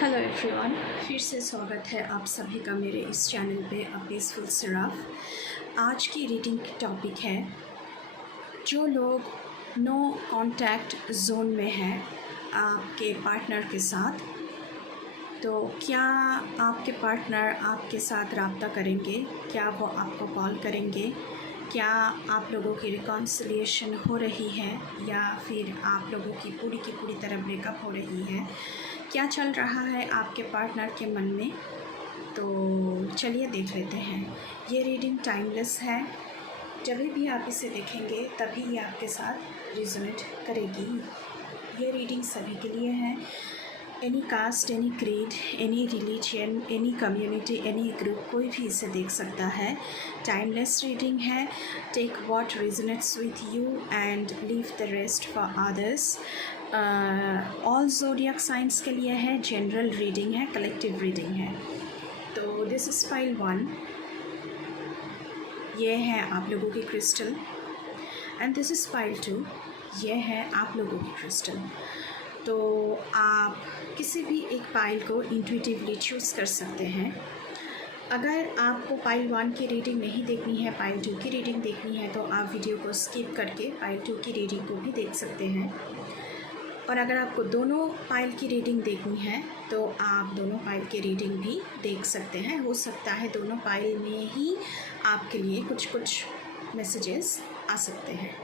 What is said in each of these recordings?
Hello everyone, फिर से स्वागत है आप सभी का मेरे इस चैनल पे अ पीसफुल सिराफ। आज की रीडिंग की टॉपिक है जो लोग नो कांटेक्ट जोन में हैं आपके पार्टनर के साथ, तो क्या आपके पार्टनर आपके साथ रब्ता करेंगे? क्या वो आपको कॉल करेंगे? क्या आप लोगों की रिकॉन्सिलिएशन हो रही है या फिर आप लोगों की पूरी तरह ब्रेकअप हो रही है? क्या चल रहा है आपके पार्टनर के मन में? तो चलिए देख लेते हैं। ये रीडिंग टाइमलेस है, जब भी आप इसे देखेंगे तभी ये आपके साथ रिजोनेट करेगी। ये रीडिंग सभी के लिए है। Any caste, any creed, any religion, any community, any group, कोई भी इसे देख सकता है। टाइमलेस रीडिंग है। Take what resonates with you and leave the rest for others. All zodiac science के लिए है। जनरल रीडिंग है, कलेक्टिव रीडिंग है। तो दिस इज़ पाइल 1। ये है आप लोगों की crystal and this is pile 2। ये है आप लोगों की क्रिस्टल। तो आप किसी भी एक पाइल को इंट्यूटिवली चूज़ कर सकते हैं। अगर आपको पाइल 1 की रीडिंग नहीं देखनी है, पाइल 2 की रीडिंग देखनी है, तो आप वीडियो को स्किप करके पाइल 2 की रीडिंग को भी देख सकते हैं। और अगर आपको दोनों पाइल की रीडिंग देखनी है तो आप दोनों पाइल की रीडिंग भी देख सकते हैं। हो सकता है दोनों पाइल में ही आपके लिए कुछ मैसेजेस आ सकते हैं।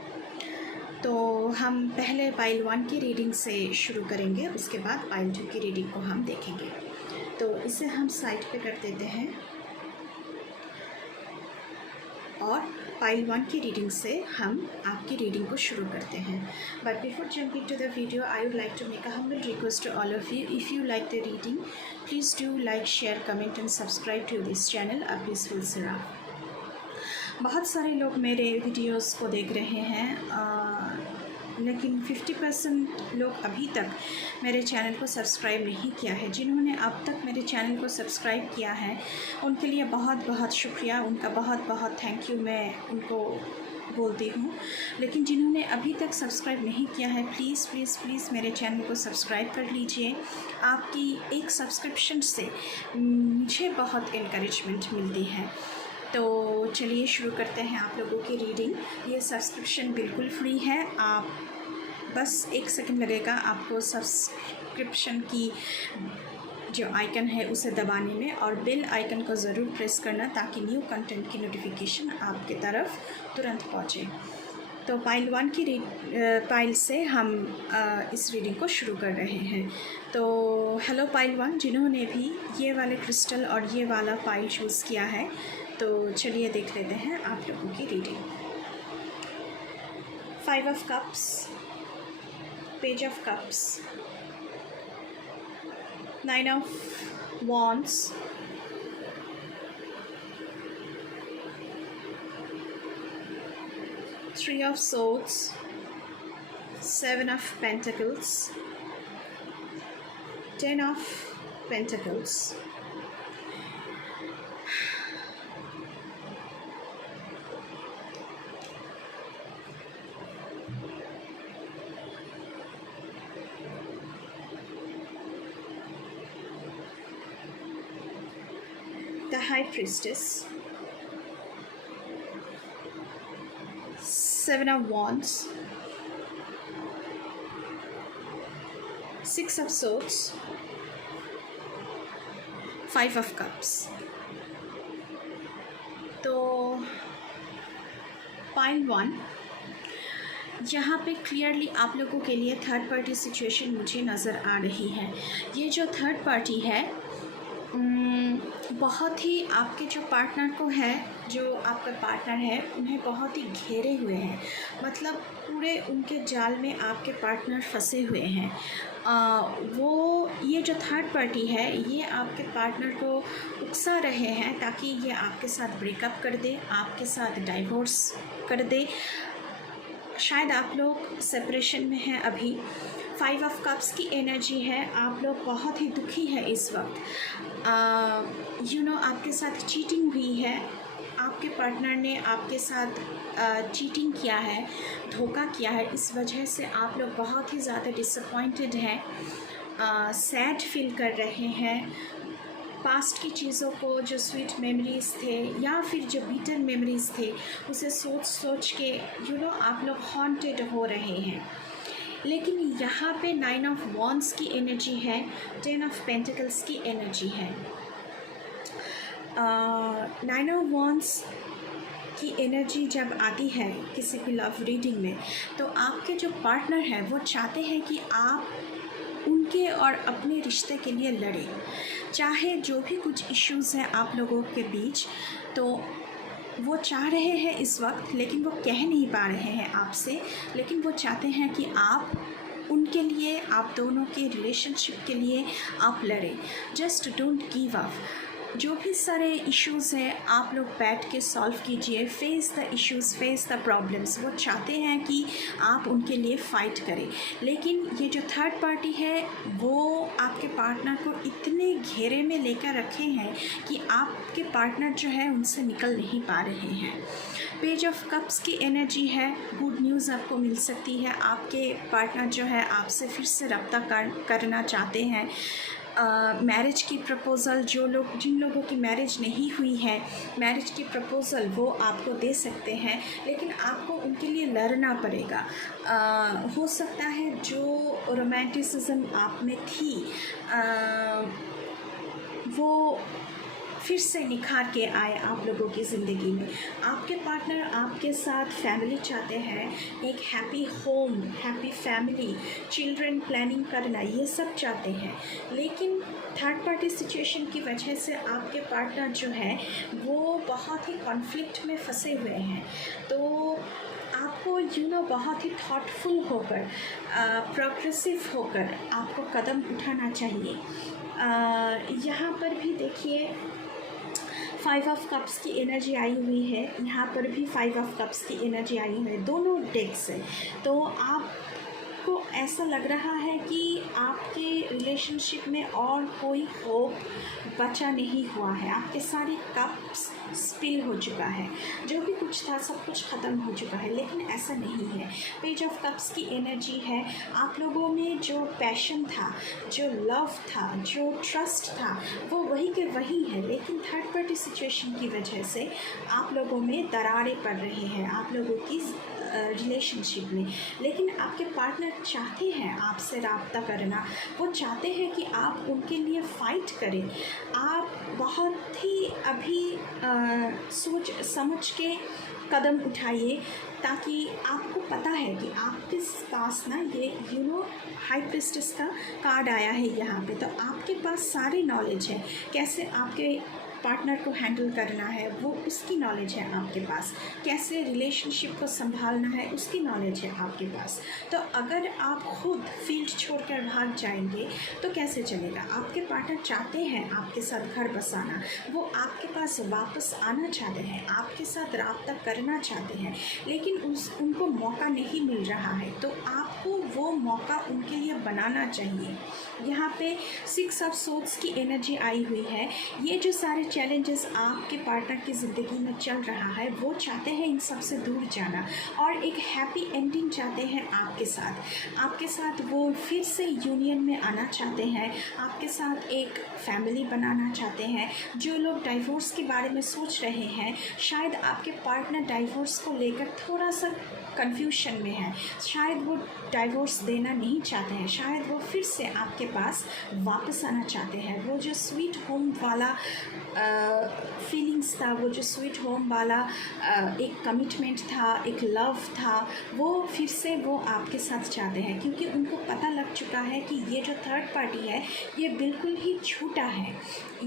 तो हम पहले पाइल 1 की रीडिंग से शुरू करेंगे, उसके बाद पाइल 2 की रीडिंग को हम देखेंगे। तो इसे हम साइड पे कर देते हैं और पाइल 1 की रीडिंग से हम आपकी रीडिंग को शुरू करते हैं। But before jumping to the video, I would like to make a humble request to all of you. If you like the reading, please do like, share, comment and subscribe to this channel a peaceful सिराफ। बहुत सारे लोग मेरे videos को देख रहे हैं, लेकिन 50% लोग अभी तक मेरे चैनल को सब्सक्राइब नहीं किया है। जिन्होंने अब तक मेरे चैनल को सब्सक्राइब किया है उनके लिए बहुत बहुत शुक्रिया, उनका बहुत थैंक यू मैं उनको बोलती हूँ। लेकिन जिन्होंने अभी तक सब्सक्राइब नहीं किया है, प्लीज़ मेरे चैनल को सब्सक्राइब कर लीजिए। आपकी एक सब्सक्रिप्शन से मुझे बहुत इनकरेजमेंट मिलती है। तो चलिए शुरू करते हैं आप लोगों की रीडिंग। ये सब्सक्रिप्शन बिल्कुल फ्री है। आप बस 1 सेकंड लगेगा आपको सब्सक्रिप्शन की जो आइकन है उसे दबाने में, और बेल आइकन को ज़रूर प्रेस करना ताकि न्यू कंटेंट की नोटिफिकेशन आपके तरफ तुरंत पहुँचे। तो पाइल 1 की पाइल से हम इस रीडिंग को शुरू कर रहे हैं। तो हेलो पाइल 1, जिन्होंने भी ये वाले क्रिस्टल और ये वाला पाइल चूज़ किया है, तो चलिए देख लेते हैं आप लोगों की reading. 5 of cups, page of cups, 9 of wands, 3 of swords, 7 of pentacles, 10 of pentacles, the High Priestess, 7 of Wands, 6 of Swords, 5 of Cups। तो पाइल 1, यहाँ पे क्लियरली आप लोगों के लिए थर्ड पार्टी सिचुएशन मुझे नज़र आ रही है। ये जो थर्ड पार्टी है बहुत ही आपके जो पार्टनर को है, जो आपका पार्टनर है, उन्हें बहुत ही घेरे हुए हैं। मतलब पूरे उनके जाल में आपके पार्टनर फंसे हुए हैं। वो ये जो थर्ड पार्टी है ये आपके पार्टनर को उकसा रहे हैं ताकि ये आपके साथ ब्रेकअप कर दे, आपके साथ डाइवोर्स कर दे। शायद आप लोग सेपरेशन में हैं अभी। 5 ऑफ कप्स की एनर्जी है। आप लोग बहुत ही दुखी है इस वक्त। आपके साथ चीटिंग हुई है। आपके पार्टनर ने आपके साथ चीटिंग किया है, धोखा किया है। इस वजह से आप लोग बहुत ही ज़्यादा डिसअपॉइंटेड हैं। सैड फील कर रहे हैं, पास्ट की चीज़ों को, जो स्वीट मेमोरीज़ थे या फिर जो बीटर मेमोरीज़ थे, उसे सोच सोच के आप लोग हॉन्टेड हो रहे हैं। लेकिन यहाँ पे 9 ऑफ वॉन्ड्स की एनर्जी है, 10 ऑफ पेंटिकल्स की एनर्जी है। 9 ऑफ वॉन्ड्स की एनर्जी जब आती है किसी भी लव रीडिंग में, तो आपके जो पार्टनर हैं वो चाहते हैं कि आप उनके और अपने रिश्ते के लिए लड़ें, चाहे जो भी कुछ इश्यूज़ हैं आप लोगों के बीच, तो वो चाह रहे हैं इस वक्त, लेकिन वो कह नहीं पा रहे हैं आपसे, लेकिन वो चाहते हैं कि आप उनके लिए, आप दोनों के रिलेशनशिप के लिए आप लड़ें। Just don't give up. जो भी सारे इश्यूज़ हैं आप लोग बैठ के सॉल्व कीजिए, face the issues, face the problems. वो चाहते हैं कि आप उनके लिए फ़ाइट करें, लेकिन ये जो थर्ड पार्टी है वो आपके पार्टनर को इतने घेरे में लेकर रखे हैं कि आपके पार्टनर जो है उनसे निकल नहीं पा रहे हैं। पेज ऑफ कप्स की एनर्जी है, गुड न्यूज़ आपको मिल सकती है। आपके पार्टनर जो है आपसे फिर से रब्ता करना चाहते हैं। मैरिज की प्रपोज़ल, जिन लोगों की मैरिज नहीं हुई है, मैरिज की प्रपोज़ल वो आपको दे सकते हैं, लेकिन आपको उनके लिए लड़ना पड़ेगा। हो सकता है जो रोमांटिसिज्म आप में थी वो फिर से निखार के आए आप लोगों की ज़िंदगी में। आपके पार्टनर आपके साथ फैमिली चाहते हैं, एक happy home, happy family, children planning करना, ये सब चाहते हैं। लेकिन थर्ड पार्टी सिचुएशन की वजह से आपके पार्टनर जो है वो बहुत ही कॉन्फ्लिक्ट में फंसे हुए हैं। तो आपको बहुत ही थॉटफुल होकर, प्रोग्रेसिव होकर आपको कदम उठाना चाहिए। यहाँ पर भी देखिए 5 ऑफ कप्स की एनर्जी आई हुई है, यहाँ पर भी 5 ऑफ कप्स की एनर्जी आई हुई है, दोनों डेक से। तो आपको ऐसा लग रहा है कि आपके रिलेशनशिप में और कोई होप बचा नहीं हुआ है, आपके सारे कप्स स्पिल हो चुका है, जो भी कुछ था सब कुछ ख़त्म हो चुका है, लेकिन ऐसा नहीं है। पेज ऑफ कप्स की एनर्जी है, आप लोगों में जो पैशन था, जो लव था, जो ट्रस्ट था, वो वही के वही है, लेकिन थर्ड पार्टी सिचुएशन की वजह से आप लोगों में दरारें पड़ रही हैं आप लोगों की रिलेशनशिप में। लेकिन आपके पार्टनर चाहते हैं आपसे राब्ता करना, वो चाहते हैं कि आप उनके लिए फ़ाइट करें। आप बहुत ही अभी सोच समझ के कदम उठाइए, ताकि आपको पता है कि आपके पास ना ये हाई प्रिस्टेस का कार्ड आया है यहाँ पे, तो आपके पास सारी नॉलेज है, कैसे आपके पार्टनर को हैंडल करना है वो उसकी नॉलेज है आपके पास, कैसे रिलेशनशिप को संभालना है उसकी नॉलेज है आपके पास। तो अगर आप खुद फील्ड छोड़कर भाग जाएंगे तो कैसे चलेगा। आपके पार्टनर चाहते हैं आपके साथ घर बसाना, वो आपके पास वापस आना चाहते हैं, आपके साथ राब्ता करना चाहते हैं, लेकिन उनको मौका नहीं मिल रहा है, तो आपको वो मौका उनके लिए बनाना चाहिए। यहाँ पे 6 ऑफ सोर्ड्स की एनर्जी आई हुई है। ये जो सारे चैलेंजेस आपके पार्टनर की ज़िंदगी में चल रहा है, वो चाहते हैं इन सब से दूर जाना और एक हैप्पी एंडिंग चाहते हैं आपके साथ वो फिर से यूनियन में आना चाहते हैं, आपके साथ एक फैमिली बनाना चाहते हैं। जो लोग डाइवोर्स के बारे में सोच रहे हैं, शायद आपके पार्टनर डाइवोर्स को लेकर थोड़ा सा कन्फ्यूशन में है, शायद वो डाइवोर्स देना नहीं चाहते हैं, शायद वो फिर से आपके पास वापस आना चाहते हैं। वो जो स्वीट होम वाला फीलिंग्स था, वो जो स्वीट होम वाला एक कमिटमेंट था, एक लव था, वो फिर से वो आपके साथ चाहते हैं, क्योंकि उनको पता लग चुका है कि ये जो थर्ड पार्टी है ये बिल्कुल ही झूठा है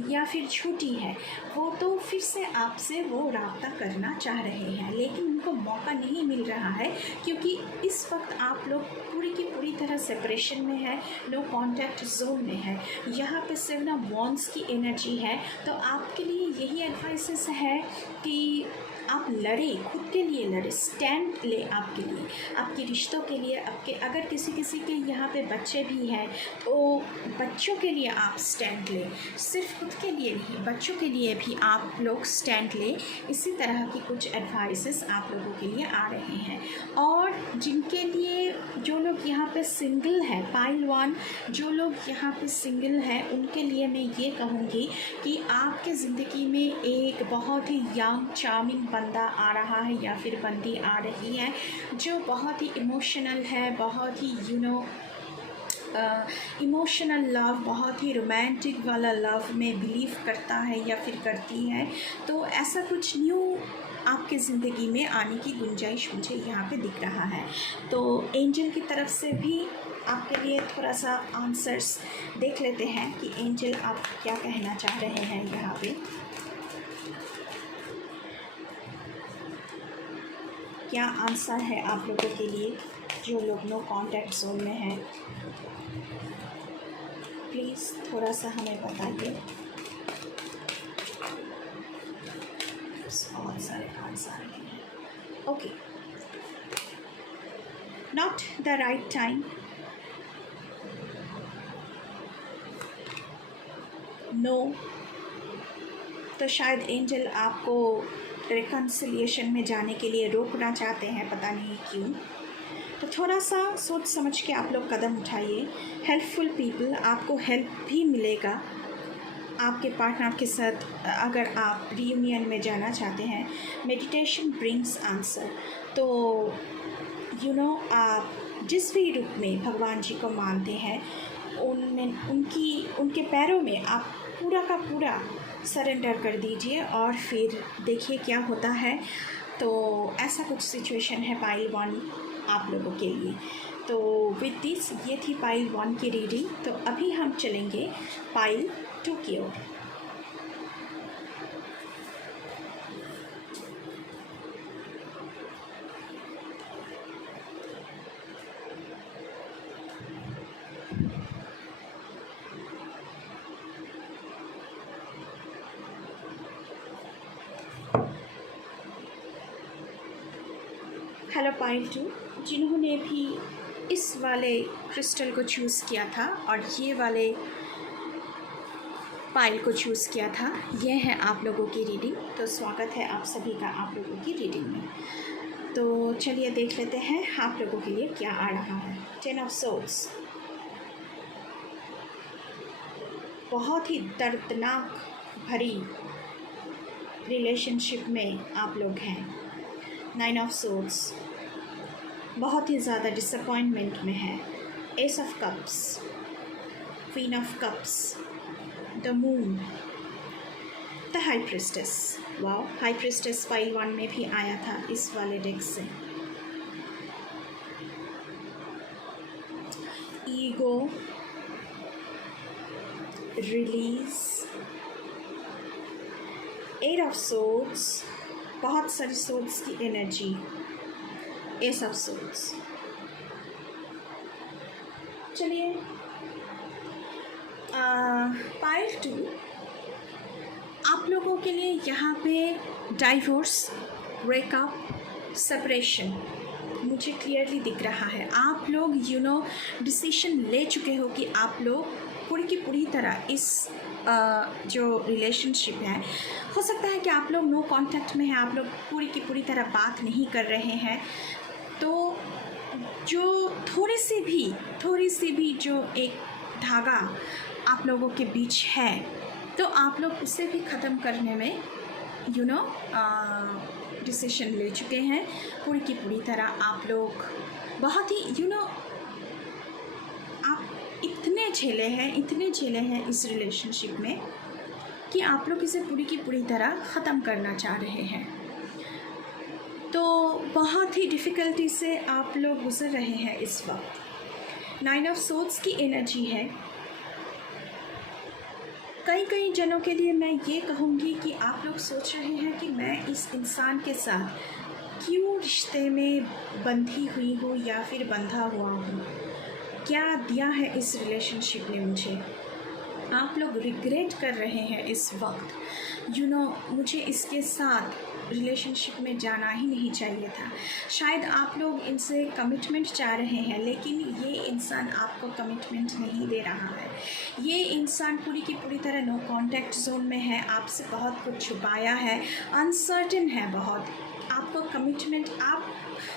या फिर झूठी है। वो तो फिर से आपसे वो राब्ता करना चाह रहे हैं, लेकिन उनको मौका नहीं मिल रहा है, क्योंकि इस वक्त आप लोग पूरी की पूरी तरह सेपरेशन में है, नो कॉन्टैक्ट जोन में है। यहाँ पे 7 ऑफ वॉन्ड्स की एनर्जी है, तो आपके लिए यही एडवाइसेस है कि आप लड़े, खुद के लिए लड़े, स्टैंड ले आपके लिए, आपके रिश्तों के लिए, आपके अगर किसी के यहाँ पे बच्चे भी हैं तो बच्चों के लिए आप स्टैंड ले, सिर्फ खुद के लिए नहीं, बच्चों के लिए भी आप लोग स्टैंड ले। इसी तरह की कुछ एडवाइसेस आप लोगों के लिए आ रहे हैं। और जिनके लिए, जो लोग यहाँ पे सिंगल है, पाइल 1 जो लोग यहाँ पे सिंगल है, उनके लिए मैं ये कहूँगी कि आपके ज़िंदगी में एक बहुत ही यंग चार्मिंग बंदा आ रहा है या फिर बंदी आ रही है जो बहुत ही इमोशनल है, बहुत ही इमोशनल लव, बहुत ही रोमांटिक वाला लव में बिलीव करता है या फिर करती है। तो ऐसा कुछ न्यू आपके ज़िंदगी में आने की गुंजाइश मुझे यहाँ पे दिख रहा है। तो एंजल की तरफ से भी आपके लिए थोड़ा सा आंसर्स देख लेते हैं कि एंजल आप क्या कहना चाह रहे हैं यहाँ पे। क्या आंसर है आप लोगों के लिए जो लोग नो कांटेक्ट जोन में हैं? प्लीज़ थोड़ा सा हमें बताइए। बहुत सारे आंसर हैं। Okay, not the right time, no. तो शायद एंजल आपको रिकन्सिलिएशन में जाने के लिए रोकना चाहते हैं, पता नहीं क्यों। तो थोड़ा सा सोच समझ के आप लोग कदम उठाइए। हेल्पफुल पीपल, आपको हेल्प भी मिलेगा आपके पार्टनर के साथ अगर आप रियूनियन में जाना चाहते हैं। Meditation brings answer. तो आप जिस भी रूप में भगवान जी को मानते हैं, उनके पैरों में आप पूरा का पूरा सरेंडर कर दीजिए और फिर देखिए क्या होता है। तो ऐसा कुछ सिचुएशन है पाइल 1 आप लोगों के लिए। तो विद दिस, ये थी पाइल 1 की रीडिंग। तो अभी हम चलेंगे पाइल 2 की ओर। हेलो पाइल 2, जिन्होंने भी इस वाले क्रिस्टल को चूज़ किया था और ये वाले पाइल को चूज़ किया था, ये है आप लोगों की रीडिंग। तो स्वागत है आप सभी का आप लोगों की रीडिंग में। तो चलिए देख लेते हैं आप लोगों के लिए क्या आ रहा है। 10 ऑफ सोर्ड्स, बहुत ही दर्दनाक भरी रिलेशनशिप में आप लोग हैं। 9 ऑफ सोर्ड्स, बहुत ही ज़्यादा डिसअपॉइंटमेंट में है। S of cups, queen of cups, the moon, the high priestess. Wow, high priestess pile 1 में भी आया था इस वाले डेक से। ईगो, रिलीज, 8 ऑफ सोर्ड्स, बहुत सारी सोर्ड्स की एनर्जी। S of swords. चलिए पाइल 2 आप लोगों के लिए यहाँ पे डाइवोर्स, ब्रेकअप, सेपरेशन मुझे क्लियरली दिख रहा है। आप लोग डिसीजन ले चुके हो कि आप लोग पूरी की पूरी तरह इस जो रिलेशनशिप है, हो सकता है कि आप लोग नो कांटेक्ट में हैं, आप लोग पूरी की पूरी तरह बात नहीं कर रहे हैं। तो जो थोड़ी सी भी जो एक धागा आप लोगों के बीच है, तो आप लोग उसे भी ख़त्म करने में डिसीजन ले चुके हैं। पूरी की पूरी तरह आप लोग बहुत ही आप इतने झेले हैं इस रिलेशनशिप में कि आप लोग इसे पूरी की पूरी तरह ख़त्म करना चाह रहे हैं। तो बहुत ही डिफ़िकल्टी से आप लोग गुज़र रहे हैं इस वक्त। 9 ऑफ सोर्ड्स की एनर्जी है। कई जनों के लिए मैं ये कहूँगी कि आप लोग सोच रहे हैं कि मैं इस इंसान के साथ क्यों रिश्ते में बंधी हुई हूँ या फिर बंधा हुआ हूँ, क्या दिया है इस रिलेशनशिप ने मुझे। आप लोग रिग्रेट कर रहे हैं इस वक्त, मुझे इसके साथ रिलेशनशिप में जाना ही नहीं चाहिए था। शायद आप लोग इनसे कमिटमेंट चाह रहे हैं, लेकिन ये इंसान आपको कमिटमेंट नहीं दे रहा है। ये इंसान पूरी की पूरी तरह नो कांटेक्ट जोन में है, आपसे बहुत कुछ छुपाया है, अनसर्टेन है बहुत। आपको कमिटमेंट आप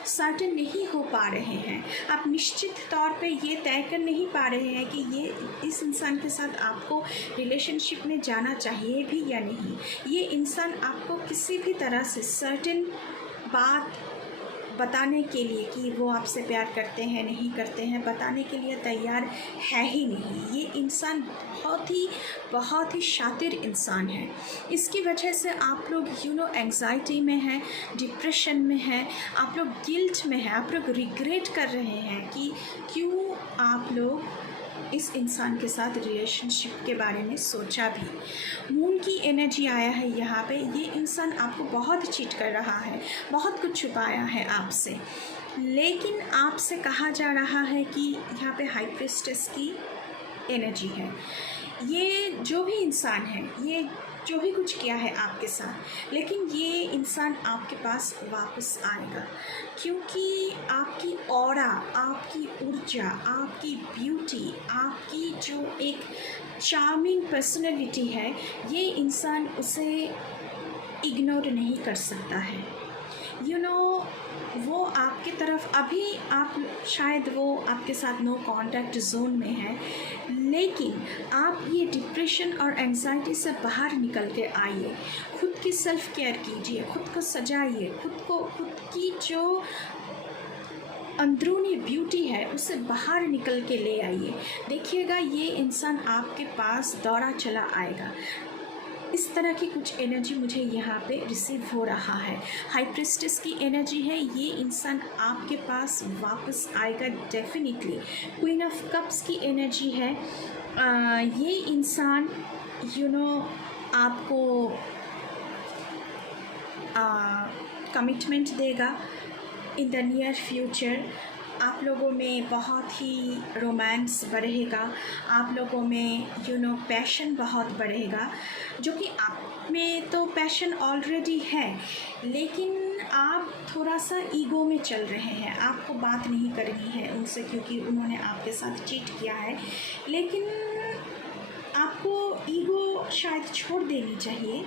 सर्टेन नहीं हो पा रहे हैं, आप निश्चित तौर पे ये तय कर नहीं पा रहे हैं कि ये इस इंसान के साथ आपको रिलेशनशिप में जाना चाहिए भी या नहीं। ये इंसान आपको किसी भी तरह से सर्टेन बात बताने के लिए कि वो आपसे प्यार करते हैं नहीं करते हैं, बताने के लिए तैयार है ही नहीं। ये इंसान बहुत ही शातिर इंसान है। इसकी वजह से आप लोग एंग्जाइटी में हैं, डिप्रेशन में हैं, आप लोग गिल्ट में हैं, आप लोग रिग्रेट कर रहे हैं कि क्यों आप लोग इस इंसान के साथ रिलेशनशिप के बारे में सोचा भी। मून की एनर्जी आया है यहाँ पे। ये इंसान आपको बहुत चीट कर रहा है, बहुत कुछ छुपाया है आपसे, लेकिन आपसे कहा जा रहा है कि यहाँ पे हाई प्रीस्टेस की एनर्जी है। ये जो भी इंसान है, ये जो भी कुछ किया है आपके साथ, लेकिन ये इंसान आपके पास वापस आएगा, क्योंकि आपकी ऑरा, आपकी ऊर्जा, आपकी ब्यूटी, आपकी जो एक चार्मिंग पर्सनैलिटी है, ये इंसान उसे इग्नोर नहीं कर सकता है। वो आपकी तरफ अभी आप शायद वो आपके साथ नो कांटेक्ट जोन में है, लेकिन आप ये डिप्रेशन और एंजाइटी से बाहर निकल के आइए। खुद की सेल्फ केयर कीजिए, खुद को सजाइए, खुद की जो अंदरूनी ब्यूटी है उसे बाहर निकल के ले आइए। देखिएगा ये इंसान आपके पास दौड़ा चला आएगा। इस तरह की कुछ एनर्जी मुझे यहाँ पे रिसीव हो रहा है। हाई प्रीस्टेस की एनर्जी है, ये इंसान आपके पास वापस आएगा डेफिनेटली। क्वीन ऑफ कप्स की एनर्जी है। ये इंसान आपको कमिटमेंट देगा इन द नियर फ्यूचर। आप लोगों में बहुत ही रोमांस बढ़ेगा, आप लोगों में पैशन बहुत बढ़ेगा, जो कि आप में तो पैशन ऑलरेडी है, लेकिन आप थोड़ा सा ईगो में चल रहे हैं। आपको बात नहीं करनी है उनसे क्योंकि उन्होंने आपके साथ चीट किया है, लेकिन आपको ईगो शायद छोड़ देनी चाहिए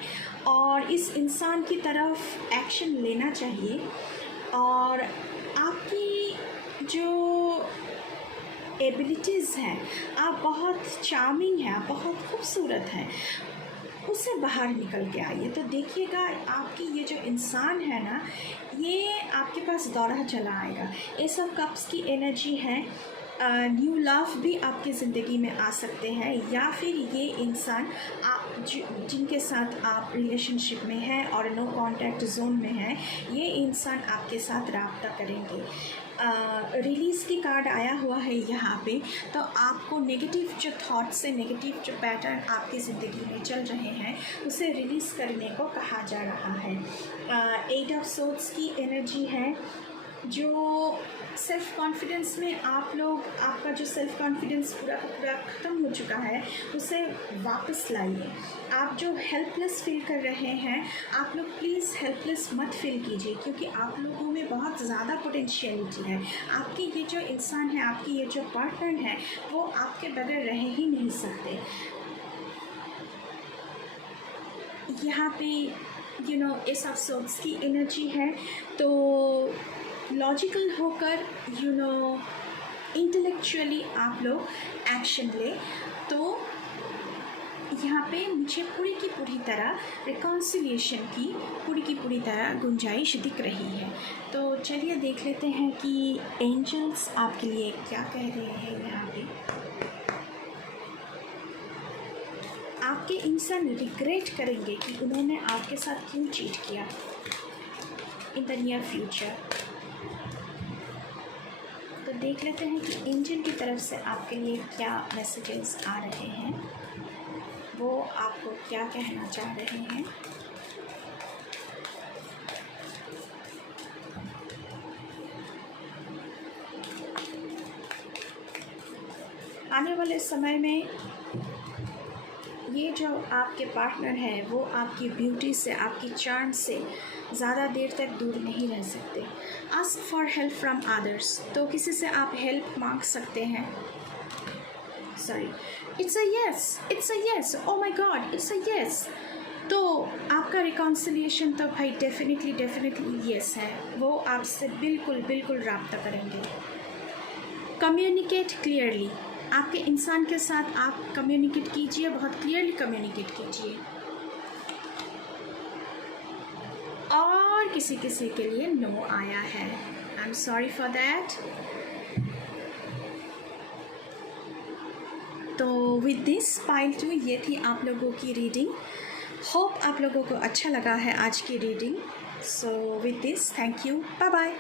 और इस इंसान की तरफ एक्शन लेना चाहिए। और आपकी जो एबिलिटीज़ हैं, आप बहुत चार्मिंग हैं, आप बहुत खूबसूरत हैं, उससे बाहर निकल के आइए। तो देखिएगा आपकी ये जो इंसान है ना, ये आपके पास दौड़ा चला आएगा। एस ऑफ कप्स की एनर्जी है। न्यू लव भी आपकी ज़िंदगी में आ सकते हैं, या फिर ये इंसान आप जिनके साथ आप रिलेशनशिप में हैं और नो कांटेक्ट जोन में हैं, ये इंसान आपके साथ राब्ता करेंगे। रिलीज़ की कार्ड आया हुआ है यहाँ पे। तो आपको नेगेटिव जो थॉट्स से, नेगेटिव जो पैटर्न आपकी ज़िंदगी में चल रहे हैं, उसे रिलीज़ करने को कहा जा रहा है। एट ऑफ सोर्ड्स की एनर्जी है। जो सेल्फ़ कॉन्फिडेंस में आप लोग, आपका जो सेल्फ़ कॉन्फिडेंस पूरा का पूरा ख़त्म हो चुका है, उसे वापस लाइए। आप जो हेल्पलेस फील कर रहे हैं, आप लोग प्लीज़ हेल्पलेस मत फील कीजिए, क्योंकि आप लोगों में बहुत ज़्यादा पोटेंशियलिटी है। आपकी ये जो इंसान है, आपकी ये जो पार्टनर है, वो आपके बगैर रह ही नहीं सकते। यहाँ पे एस ऑफ सोर्ड्स की एनर्जी है। तो लॉजिकल होकर इंटेलेक्चुअली आप लोग एक्शन ले, तो यहाँ पे मुझे पूरी की पूरी तरह रिकॉन्सिलिएशन की पूरी की पूरी तरह गुंजाइश दिख रही है। तो चलिए देख लेते हैं कि एंजल्स आपके लिए क्या कह रहे हैं। यहाँ पे आपके इंसान रिग्रेट करेंगे कि उन्होंने आपके साथ क्यों चीट किया इन द नियर फ्यूचर। तो देख लेते हैं कि एंजल की तरफ से आपके लिए क्या मैसेजेस आ रहे हैं, वो आपको क्या कहना चाह रहे हैं। आने वाले समय में ये जो आपके पार्टनर है वो आपकी ब्यूटी से, आपकी चार्म से ज़्यादा देर तक दूर नहीं रह सकते। Ask for help from others, तो किसी से आप हेल्प मांग सकते हैं। Sorry, it's a yes, oh my God, it's a yes. तो आपका रिकॉन्सिलिएशन तो भाई डेफिनेटली यस है, वो आपसे बिल्कुल रब्ता करेंगे। कम्युनिकेट क्लियरली, आपके इंसान के साथ आप कम्युनिकेट कीजिए, बहुत क्लियरली कम्युनिकेट कीजिए। और किसी के लिए नो आया है, I am sorry for that. तो विद दिस पाइल 2 ये थी आप लोगों की रीडिंग। होप आप लोगों को अच्छा लगा है आज की reading. So with this, thank you, bye bye.